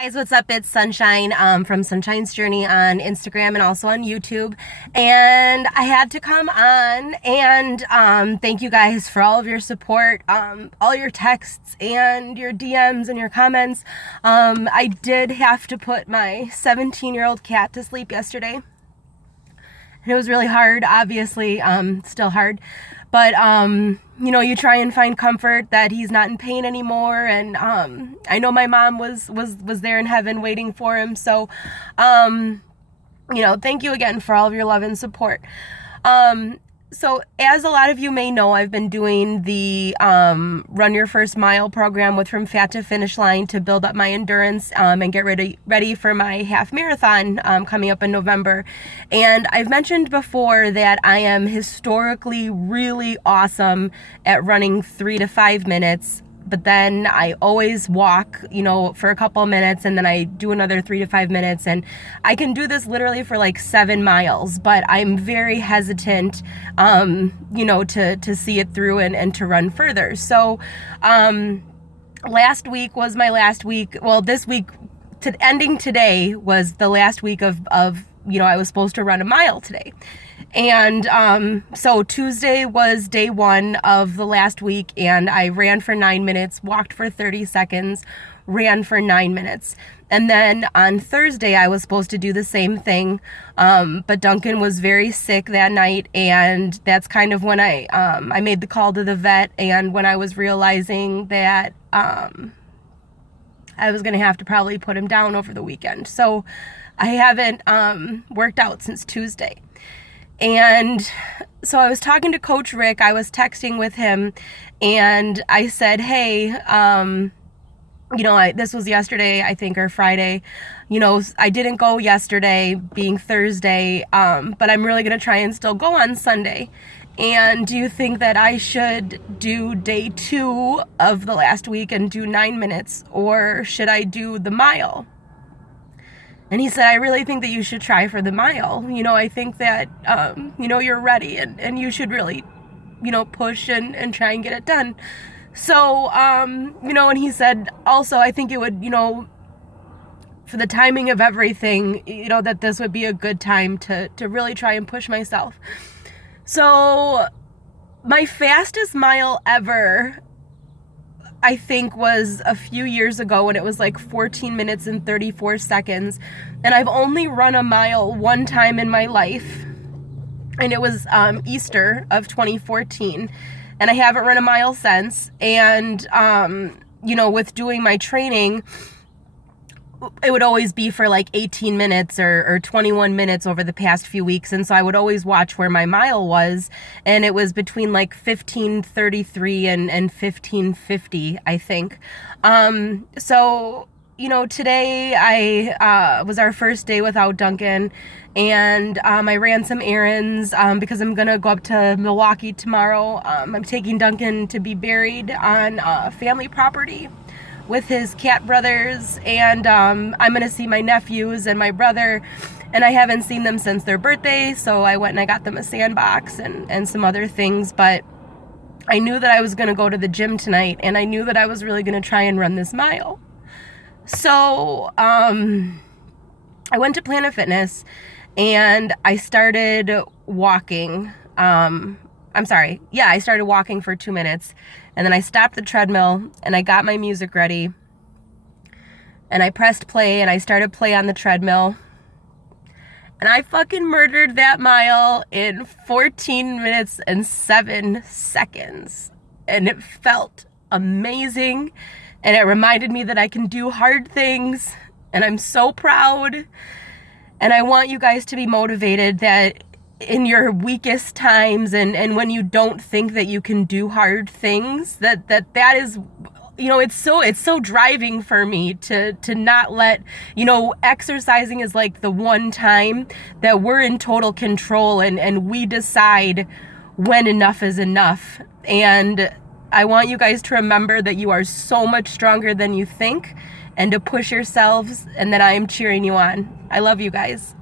Guys, what's up? It's Sunshine from Sunshine's Journey on Instagram and also on YouTube. And I had to come on and thank you guys for all of your support, all your texts and your DMs and your comments. I did have to put my 17-year-old cat to sleep yesterday. And it was really hard, obviously, still hard. But, you try and find comfort that he's not in pain anymore. And I know my mom was there in heaven waiting for him. So, thank you again for all of your love and support. So as a lot of you may know, I've been doing the Run Your First Mile program with From Fat to Finish Line to build up my endurance and get ready for my half marathon coming up in November. And I've mentioned before that I am historically really awesome at running 3 to 5 minutes. But then I always walk, for a couple of minutes, and then I do another 3 to 5 minutes. And I can do this literally for like 7 miles, but I'm very hesitant, to see it through and to run further. So, last week was my last week. Well, this week, ending today was the last week of I was supposed to run a mile today. And so Tuesday was day 1 of the last week, and I ran for 9 minutes, walked for 30 seconds, ran for 9 minutes. And then on Thursday, I was supposed to do the same thing, but Duncan was very sick that night, and that's kind of when I made the call to the vet, and when I was realizing that I was going to have to probably put him down over the weekend. So I haven't worked out since Tuesday. And so I was talking to Coach Rick, I was texting with him, and I said, hey, this was yesterday, I think, or Friday. I didn't go yesterday, being Thursday, but I'm really going to try and still go on Sunday. And do you think that I should do day 2 of the last week and do 9 minutes, or should I do the mile? And he said, I really think that you should try for the mile. I think that, you're ready and you should really, push and try and get it done. So, and he said, also, I think it would, for the timing of everything, that this would be a good time to really try and push myself. So my fastest mile ever, I think, was a few years ago when it was like 14 minutes and 34 seconds. And I've only run a mile one time in my life. And it was Easter of 2014. And I haven't run a mile since. And, with doing my training, it would always be for like 18 minutes or 21 minutes over the past few weeks. And so I would always watch where my mile was. And it was between like 15:33 and 15:50, I think. So, today I was our first day without Duncan. And I ran some errands because I'm going to go up to Milwaukee tomorrow. I'm taking Duncan to be buried on family property with his cat brothers, and I'm going to see my nephews and my brother, and I haven't seen them since their birthday, so I went and I got them a sandbox and some other things. But I knew that I was going to go to the gym tonight, and I knew that I was really going to try and run this mile. So I went to Planet Fitness, and I started walking. I started walking for 2 minutes, and then I stopped the treadmill and I got my music ready and I pressed play and I started play on the treadmill, and I fucking murdered that mile in 14 minutes and 7 seconds. And it felt amazing, and it reminded me that I can do hard things, and I'm so proud. And I want you guys to be motivated that in your weakest times and when you don't think that you can do hard things, that is, it's so driving for me to not let, exercising is like the one time that we're in total control and we decide when enough is enough. And I want you guys to remember that you are so much stronger than you think, and to push yourselves, and that I am cheering you on. I love you guys.